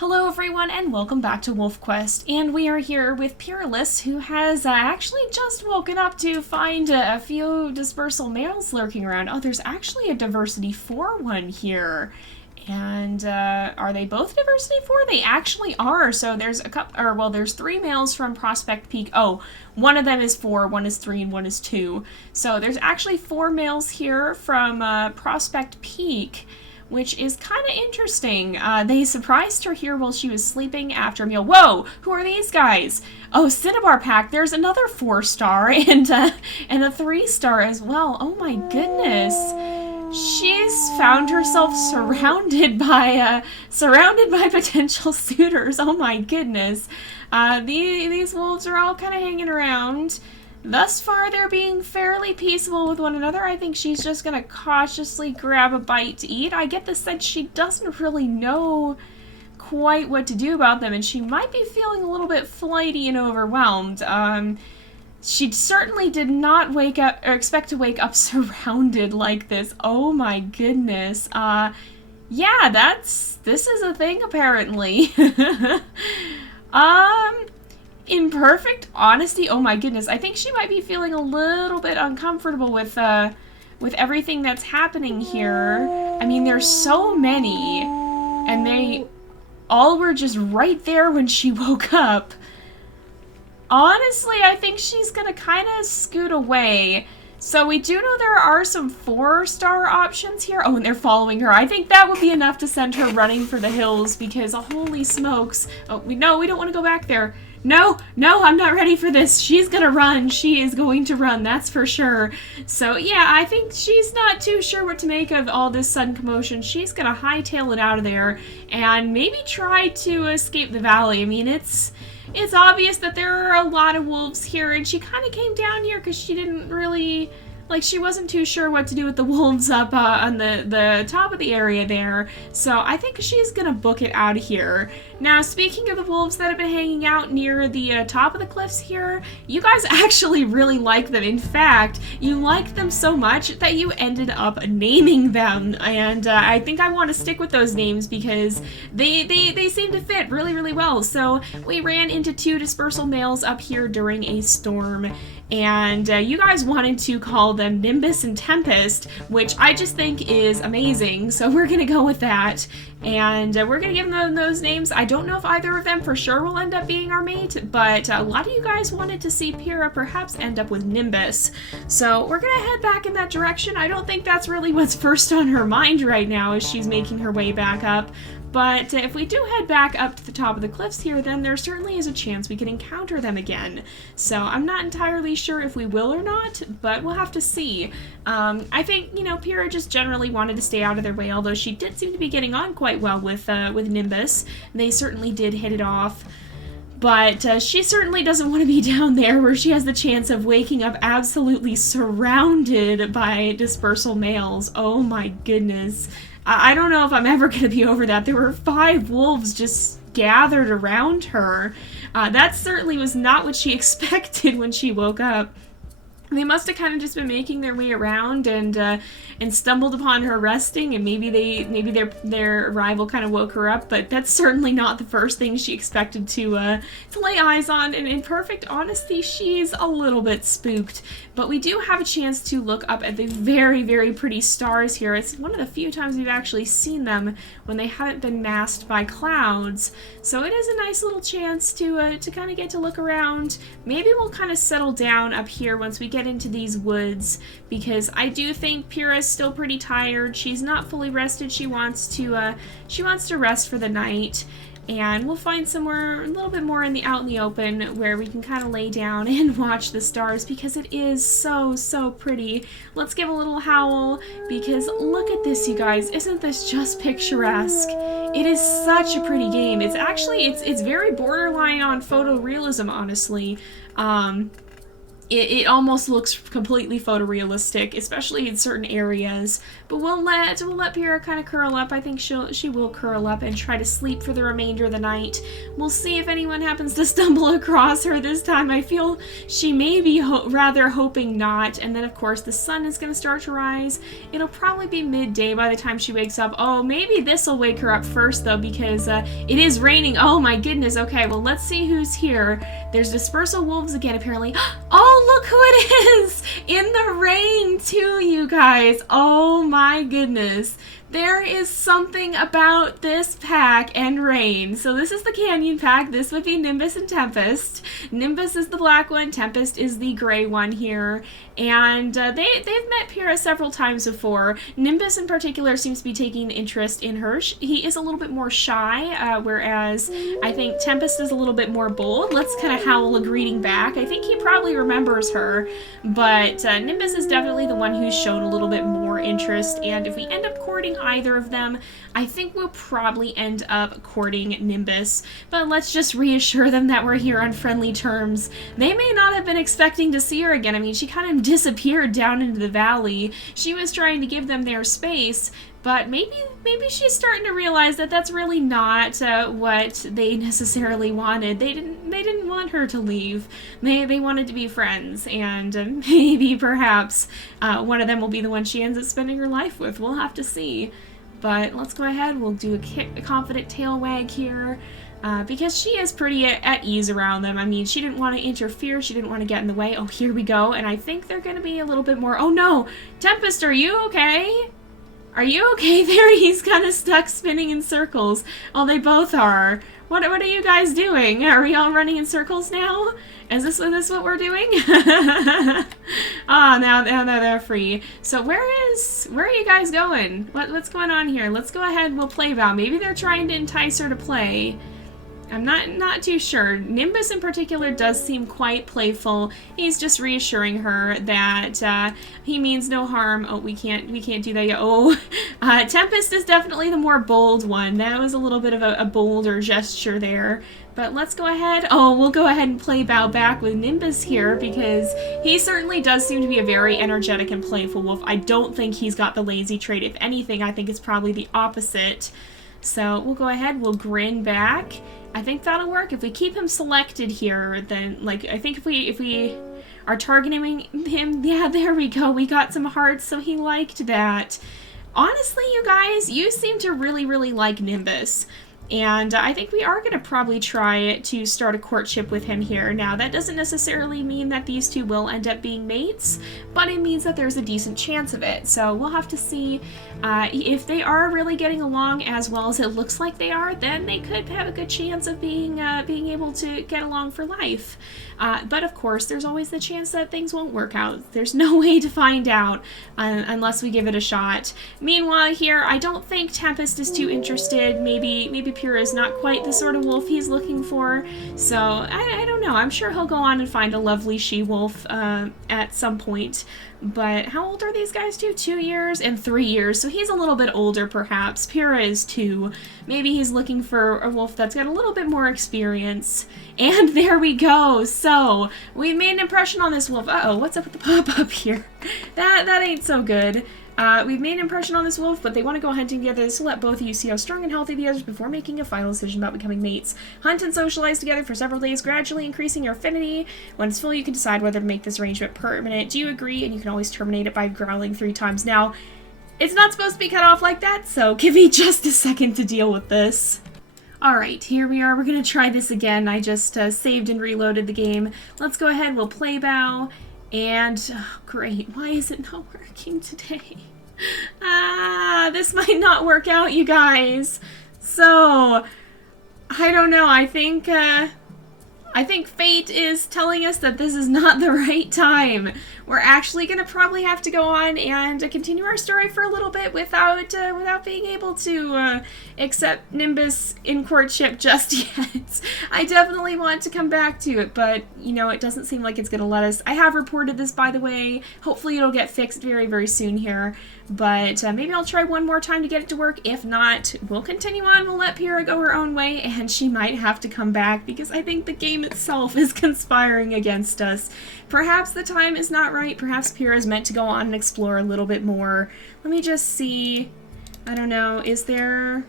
Hello everyone and welcome back to WolfQuest, and we are here with Pyralis, who has actually just woken up to find a few dispersal males lurking around. Oh, there's actually a diversity 4 one here. And are they both diversity 4? They actually are. So there's a couple, or well, there's 3 males from Prospect Peak. Oh, one of them is 4, one is 3, and one is 2. So there's actually 4 males here from Prospect Peak, which is kind of interesting. They surprised her here while she was sleeping after a meal. Whoa! Who are these guys? Oh, Cinnabar Pack. There's another 4-star and a 3-star as well. Oh my goodness. She's found herself surrounded by potential suitors. Oh my goodness. These wolves are all kind of hanging around. Thus far, they're being fairly peaceable with one another. I think she's just gonna cautiously grab a bite to eat. I get the sense she doesn't really know quite what to do about them, and she might be feeling a little bit flighty and overwhelmed. She certainly did not wake up, or expect to wake up surrounded like this. Oh my goodness. Yeah, this is a thing, apparently. In perfect honesty, oh my goodness, I think she might be feeling a little bit uncomfortable with everything that's happening here. I mean, there's so many, and they all were just right there when she woke up. Honestly, I think she's gonna kind of scoot away. So we do know there are some 4-star options here. Oh, and they're following her. I think that would be enough to send her running for the hills, because holy smokes. Oh, we don't want to go back there. No, I'm not ready for this. She's gonna run. She is going to run, that's for sure. So yeah, I think she's not too sure what to make of all this sudden commotion. She's gonna hightail it out of there and maybe try to escape the valley. I mean, it's obvious that there are a lot of wolves here, and she kind of came down here because she didn't really, she wasn't too sure what to do with the wolves up on the top of the area there. So I think she's gonna book it out of here. Now, speaking of the wolves that have been hanging out near the top of the cliffs here, you guys actually really like them. In fact, you liked them so much that you ended up naming them, and I think I want to stick with those names because they seem to fit really, really well. So we ran into 2 dispersal males up here during a storm, and you guys wanted to call them Nimbus and Tempest, which I just think is amazing, so we're gonna go with that, and we're gonna give them those names. I don't know if either of them for sure will end up being our mate, but a lot of you guys wanted to see Pyra perhaps end up with Nimbus, so we're gonna head back in that direction. I don't think that's really what's first on her mind right now as she's making her way back up. But if we do head back up to the top of the cliffs here, then there certainly is a chance we could encounter them again. So I'm not entirely sure if we will or not, but we'll have to see. I think, Pyra just generally wanted to stay out of their way, although she did seem to be getting on quite well with Nimbus. They certainly did hit it off. But she certainly doesn't want to be down there where she has the chance of waking up absolutely surrounded by dispersal males. Oh my goodness. I don't know if I'm ever going to be over that. There were 5 wolves just gathered around her. That certainly was not what she expected when she woke up. They must have kind of just been making their way around and stumbled upon her resting, and maybe their arrival kind of woke her up. But that's certainly not the first thing she expected to lay eyes on. And in perfect honesty, she's a little bit spooked. But we do have a chance to look up at the very, very pretty stars here. It's one of the few times we've actually seen them when they haven't been masked by clouds. So it is a nice little chance to kind of get to look around. Maybe we'll kind of settle down up here once we get into these woods, because I do think Pyra's still pretty tired. She's not fully rested. She wants to rest for the night, and we'll find somewhere a little bit more out in the open where we can kind of lay down and watch the stars, because it is so, so pretty. Let's give a little howl, because look at this, you guys. Isn't this just picturesque? It is such a pretty game. It's actually, it's very borderline on photorealism, honestly. it almost looks completely photorealistic, especially in certain areas. But we'll let Pyra kind of curl up. I think she will curl up and try to sleep for the remainder of the night. We'll see if anyone happens to stumble across her this time. I feel she may be rather hoping not. And then of course the sun is going to start to rise. It'll probably be midday by the time she wakes up. Oh, maybe this will wake her up first though, because it is raining. Oh my goodness. Okay, well let's see who's here. There's dispersal wolves again apparently. Oh, look who it is! In the rain, too, you guys. Oh my goodness. There is something about this pack and rain. So this is the Canyon pack. This would be Nimbus and Tempest. Nimbus is the black one. Tempest is the gray one here. And they've met Pyra several times before. Nimbus in particular seems to be taking interest in her. He is a little bit more shy, whereas I think Tempest is a little bit more bold. Let's kind of howl a greeting back. I think he probably remembers her, but Nimbus is definitely the one who's shown a little bit more interest, and if we end up courting either of them, I think we'll probably end up courting Nimbus. But let's just reassure them that we're here on friendly terms. They may not have been expecting to see her again. I mean, she kind of disappeared down into the valley. She was trying to give them their space, but maybe she's starting to realize that that's really not what they necessarily wanted. They didn't want her to leave. They wanted to be friends, and maybe perhaps one of them will be the one she ends up spending her life with. We'll have to see. But let's go ahead. We'll do a confident tail wag here. Because she is pretty at ease around them. I mean, she didn't want to interfere. She didn't want to get in the way. Oh, here we go. And I think they're going to be a little bit more... Oh, no! Tempest, are you okay? Are you okay there? He's kind of stuck spinning in circles. Oh, they both are. What are you guys doing? Are we all running in circles now? Is this what we're doing? Ah, now they're free. So where are you guys going? What's going on here? Let's go ahead. We'll play Val. Maybe they're trying to entice her to play. I'm not too sure. Nimbus in particular does seem quite playful. He's just reassuring her that he means no harm. Oh, we can't do that yet. Oh, Tempest is definitely the more bold one. That was a little bit of a bolder gesture there. But let's go ahead. Oh, we'll go ahead and play Bow back with Nimbus here because he certainly does seem to be a very energetic and playful wolf. I don't think he's got the lazy trait. If anything, I think it's probably the opposite. So we'll go ahead. We'll grin back. I think that'll work. If we keep him selected here, then, like, I think if we are targeting him, yeah, there we go. We got some hearts, so he liked that. Honestly, you guys, you seem to really, really like Nimbus. And I think we are going to probably try to start a courtship with him here. Now, that doesn't necessarily mean that these two will end up being mates, but it means that there's a decent chance of it. So we'll have to see if they are really getting along as well as it looks like they are, then they could have a good chance of being able to get along for life. But of course, there's always the chance that things won't work out. There's no way to find out unless we give it a shot. Meanwhile, here, I don't think Tempest is too interested. Maybe Pyra is not quite the sort of wolf he's looking for. So, I don't know. I'm sure he'll go on and find a lovely she-wolf at some point. But how old are these guys too? 2 years and 3 years. So he's a little bit older, perhaps. Pyra is 2. Maybe he's looking for a wolf that's got a little bit more experience. And there we go. So we made an impression on this wolf. Uh-oh, what's up with the pop-up here? That ain't so good. We've made an impression on this wolf, but they want to go hunting together. This will let both of you see how strong and healthy the others before making a final decision about becoming mates. Hunt and socialize together for several days, gradually increasing your affinity. When it's full, you can decide whether to make this arrangement permanent. Do you agree? And you can always terminate it by growling 3 times. Now, it's not supposed to be cut off like that, so give me just a second to deal with this. Alright, here we are. We're going to try this again. I just saved and reloaded the game. Let's go ahead. We'll play Bow. And, oh, great. Why is it not working today? This might not work out, you guys. So, I don't know. I think fate is telling us that this is not the right time. We're actually going to probably have to go on and continue our story for a little bit without being able to accept Nimbus in courtship just yet. I definitely want to come back to it, but, you know, it doesn't seem like it's going to let us. I have reported this, by the way. Hopefully it'll get fixed very, very soon here. But maybe I'll try one more time to get it to work. If not, we'll continue on. We'll let Pyra go her own way, and she might have to come back because I think the game game itself is conspiring against us. Perhaps the time is not right. Perhaps Pyra is meant to go on and explore a little bit more. Let me just see. I don't know. Is there...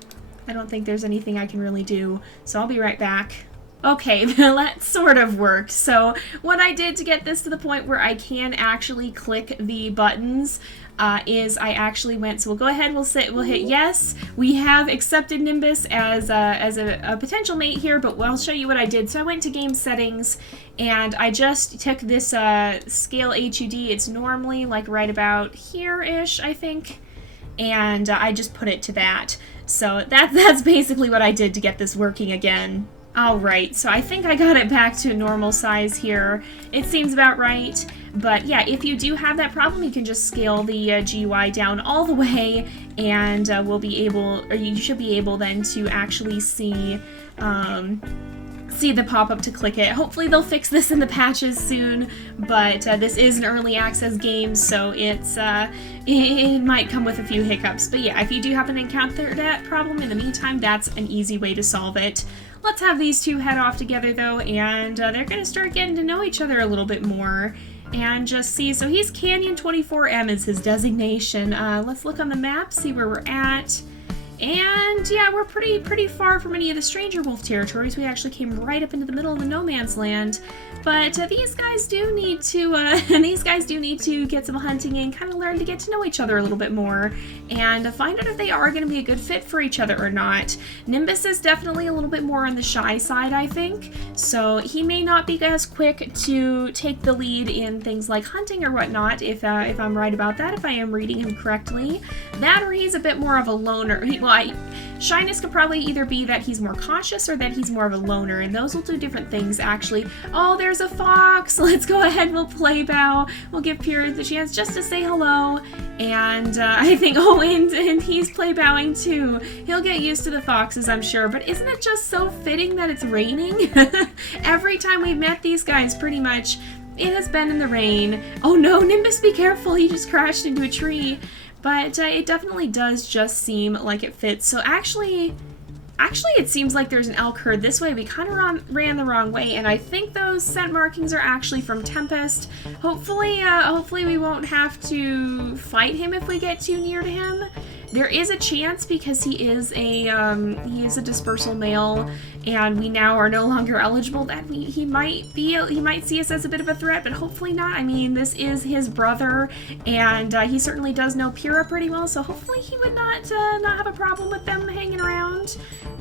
I don't think there's anything I can really do. So I'll be right back. Okay, that sort of worked. So what I did to get this to the point where I can actually click the buttons is I actually went, so we'll go ahead, we'll hit yes. We have accepted Nimbus as a potential mate here, but I'll show you what I did. So I went to game settings and I just took this scale HUD. It's normally like right about here-ish, I think. And I just put it to that. So that's basically what I did to get this working again. Alright, so I think I got it back to normal size here. It seems about right. But yeah, if you do have that problem, you can just scale the GUI down all the way, and we'll be able, or you should be able then to actually see the pop-up to click it. Hopefully they'll fix this in the patches soon, but this is an early access game, so it might come with a few hiccups. But yeah, if you do happen to encounter that problem, in the meantime, that's an easy way to solve it. Let's have these two head off together though, and they're gonna start getting to know each other a little bit more and just see. So he's Canyon 24M is his designation. Let's look on the map, see where we're at. And yeah, we're pretty far from any of the stranger wolf territories. We actually came right up into the middle of the no man's land. But these guys do need to get some hunting in, kind of learn to get to know each other a little bit more, and find out if they are going to be a good fit for each other or not. Nimbus is definitely a little bit more on the shy side, I think, so he may not be as quick to take the lead in things like hunting or whatnot, if I'm right about that, if I am reading him correctly. That or he's a bit more of a loner. Shyness could probably either be that he's more cautious or that he's more of a loner, and those will do different things, actually. Oh, there's a fox! Let's go ahead, we'll play bow. We'll give Pyra the chance just to say hello, and I think, oh, and he's play bowing too. He'll get used to the foxes, I'm sure, but isn't it just so fitting that it's raining? Every time we've met these guys, pretty much, it has been in the rain. Oh no, Nimbus, be careful, he just crashed into a tree. But it definitely does just seem like it fits. So actually it seems like there's an elk herd this way. We kind of ran the wrong way, and I think those scent markings are actually from Tempest. Hopefully we won't have to fight him if we get too near to him. There is a chance because he is a dispersal male, and we now are no longer eligible, that he might see us as a bit of a threat, but hopefully not. I mean, this is his brother, and he certainly does know Pyra pretty well, so hopefully he would not have a problem with them hanging around.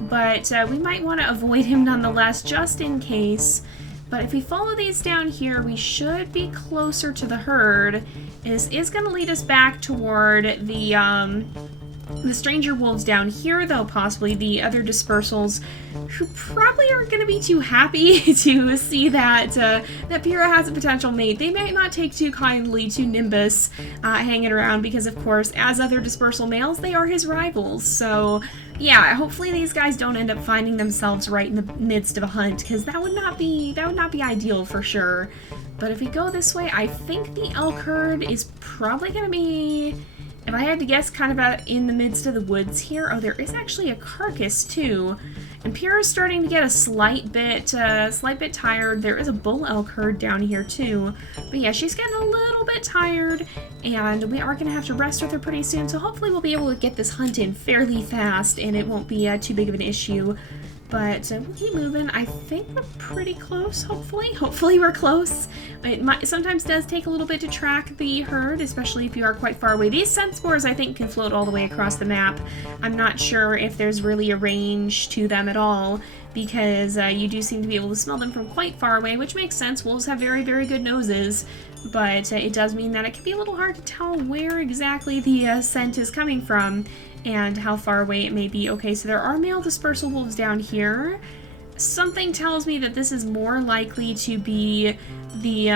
But we might want to avoid him nonetheless, just in case. But if we follow these down here, we should be closer to the herd. This is going to lead us back toward the stranger wolves down here, though, possibly the other dispersals, who probably aren't going to be too happy to see that that Pyra has a potential mate. They may not take too kindly to Nimbus hanging around, because of course, as other dispersal males, they are his rivals. So yeah, hopefully these guys don't end up finding themselves right in the midst of a hunt, because that would not be ideal for sure. But if we go this way, I think the elk herd is probably going to be, if I had to guess, kind of out in the midst of the woods here. Oh, there is actually a carcass too. And Pyra's starting to get a slight bit tired. There is a bull elk herd down here too. But yeah, she's getting a little bit tired, and we are going to have to rest with her pretty soon. So hopefully we'll be able to get this hunt in fairly fast, and it won't be too big of an issue. But we'll keep moving. I think we're pretty close, hopefully. Hopefully we're close. It sometimes does take a little bit to track the herd, especially if you are quite far away. These scent spores, I think, can float all the way across the map. I'm not sure if there's really a range to them at all, because you do seem to be able to smell them from quite far away, which makes sense. Wolves have very, very good noses, but it does mean that it can be a little hard to tell where exactly the scent is coming from and how far away it may be. Okay, so there are male dispersal wolves down here. Something tells me that this is more likely to be the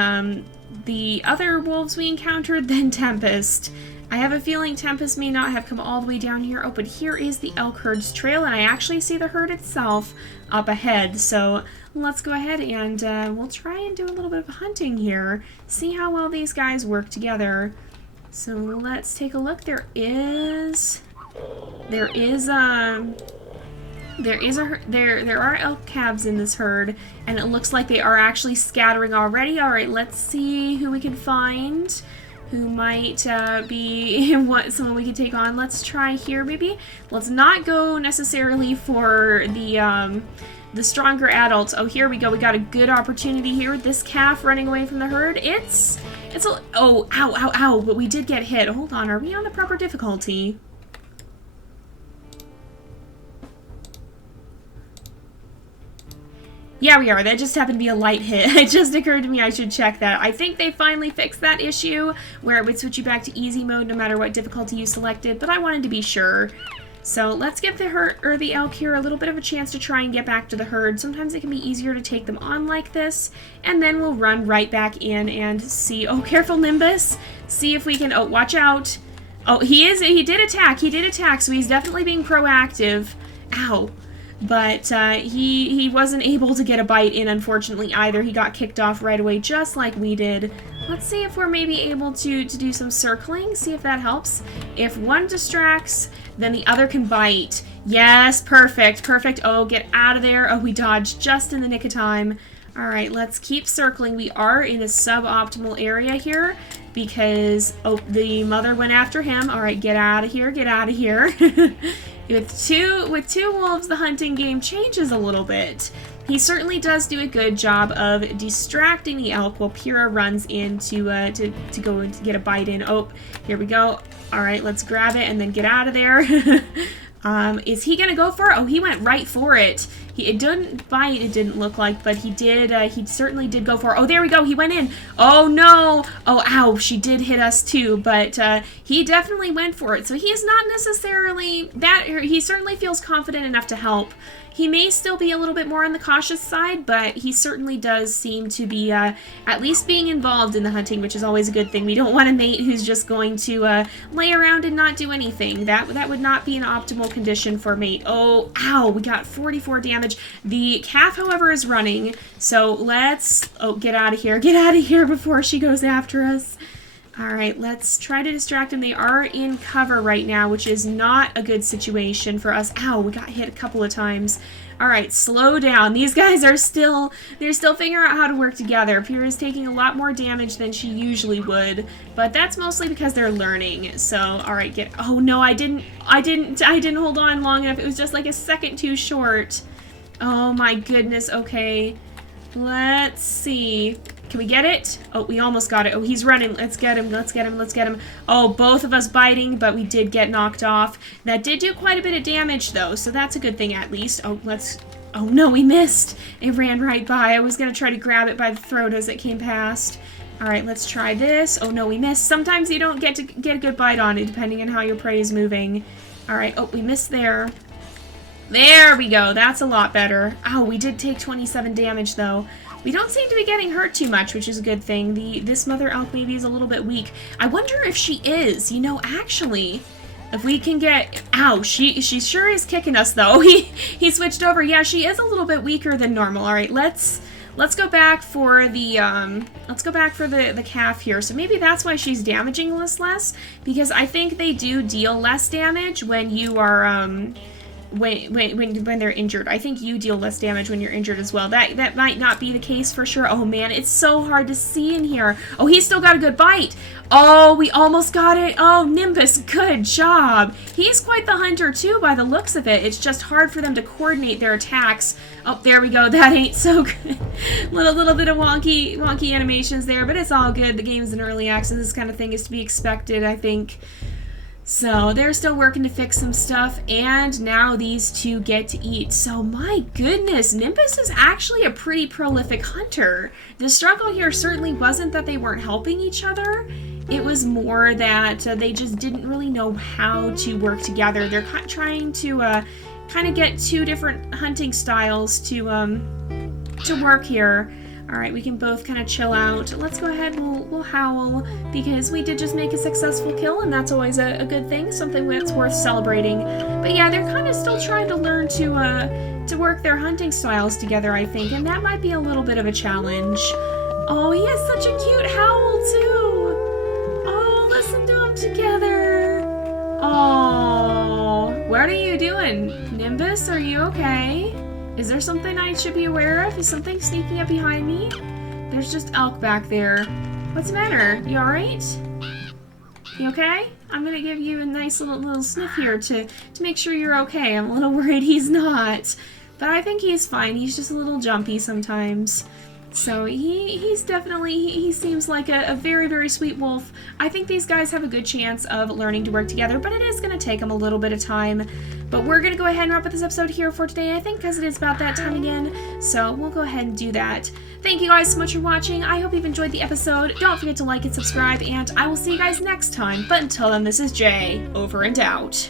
other wolves we encountered than Tempest. I have a feeling Tempest may not have come all the way down here. Oh, but here is the elk herd's trail, and I actually see the herd itself up ahead. So let's go ahead and we'll try and do a little bit of hunting here. See how well these guys work together. So let's take a look. There is There are elk calves in this herd, and it looks like they are actually scattering already. All right, let's see who we can find, who might be someone we can take on. Let's try here, maybe. Let's not go necessarily for the stronger adults. Oh, here we go. We got a good opportunity here with this calf running away from the herd. Oh, ow, but we did get hit. Hold on, are we on the proper difficulty? Yeah, we are. That just happened to be a light hit. It just occurred to me I should check that. I think they finally fixed that issue where it would switch you back to easy mode no matter what difficulty you selected, but I wanted to be sure. So let's give the elk here a little bit of a chance to try and get back to the herd. Sometimes it can be easier to take them on like this, and then we'll run right back in and see. Oh, careful, Nimbus. See if we can. Oh, watch out. Oh, he did attack, so he's definitely being proactive. Ow. But he wasn't able to get a bite in, unfortunately, either. He got kicked off right away, just like we did. Let's see if we're maybe able to do some circling, see if that helps. If one distracts, then the other can bite. Yes, perfect. Oh, get out of there. Oh, we dodged just in the nick of time. All right, let's keep circling. We are in a suboptimal area here because, oh, the mother went after him. All right, get out of here. With two wolves, the hunting game changes a little bit. He certainly does do a good job of distracting the elk while Pyra runs in to go and get a bite in. Oh, here we go. All right, let's grab it and then get out of there. Is he gonna go for it? Oh, he went right for it. It didn't bite, it didn't look like, but he did, he certainly did go for it. Oh, there we go, he went in. Oh, no. Oh, ow, she did hit us too, but he definitely went for it. So he is not necessarily he certainly feels confident enough to help. He may still be a little bit more on the cautious side, but he certainly does seem to be at least being involved in the hunting, which is always a good thing. We don't want a mate who's just going to lay around and not do anything. That would not be an optimal condition for a mate. Oh, ow, we got 44 damage. The calf, however, is running, so let's... Oh, get out of here before she goes after us. Alright, let's try to distract them. They are in cover right now, which is not a good situation for us. Ow, we got hit a couple of times. Alright, slow down. These guys are they're still figuring out how to work together. Pyra's taking a lot more damage than she usually would, but that's mostly because they're learning. So, alright, oh no, I didn't hold on long enough. It was just like a second too short. Oh my goodness, okay. Let's see. Can we get it? Oh, we almost got it. Oh, he's running. Let's get him. Oh, both of us biting, but we did get knocked off. That did do quite a bit of damage, though, so that's a good thing at least. Oh, oh no, we missed. It ran right by. I was going to try to grab it by the throat as it came past. All right, let's try this. Oh no, we missed. Sometimes you don't get to get a good bite on it, depending on how your prey is moving. All right, oh, we missed there. There we go. That's a lot better. Oh, we did take 27 damage, though. We don't seem to be getting hurt too much, which is a good thing. This mother elk maybe is a little bit weak. I wonder if she is. You know, actually, if we can get... Ow, she sure is kicking us, though. He switched over. Yeah, she is a little bit weaker than normal. All right, let's go back for the the calf here. So maybe that's why she's damaging us less, because I think they do deal less damage when you are when they're injured. I think you deal less damage when you're injured as well. That might not be the case for sure. Oh man, it's so hard to see in here. Oh, he's still got a good bite. Oh, we almost got it. Oh, Nimbus, good job. He's quite the hunter too by the looks of it. It's just hard for them to coordinate their attacks. Oh, there we go. That ain't so good. little bit of wonky animations there, but it's all good. The game's in early access. This kind of thing is to be expected, I think. So they're still working to fix some stuff, and now these two get to eat. So my goodness, Nimbus is actually a pretty prolific hunter. The struggle here certainly wasn't that they weren't helping each other. It was more that they just didn't really know how to work together. They're trying to kind of get two different hunting styles to work here. Alright, we can both kind of chill out. Let's go ahead and we'll howl, because we did just make a successful kill, and that's always a good thing, something that's worth celebrating. But yeah, they're kind of still trying to learn to work their hunting styles together, I think, and that might be a little bit of a challenge. Oh, he has such a cute howl, too! Oh, listen to them together! Oh, What are you doing? Nimbus, are you okay? Is there something I should be aware of? Is something sneaking up behind me? There's just elk back there. What's the matter? You alright? You okay? I'm gonna give you a nice little sniff here to make sure you're okay. I'm a little worried he's not. But I think he's fine. He's just a little jumpy sometimes. So he's definitely, he seems like a very, very sweet wolf. I think these guys have a good chance of learning to work together, but it is going to take them a little bit of time. But we're going to go ahead and wrap up this episode here for today, I think, because it is about that time again. So we'll go ahead and do that. Thank you guys so much for watching. I hope you've enjoyed the episode. Don't forget to like and subscribe, and I will see you guys next time. But until then, this is Jay, over and out.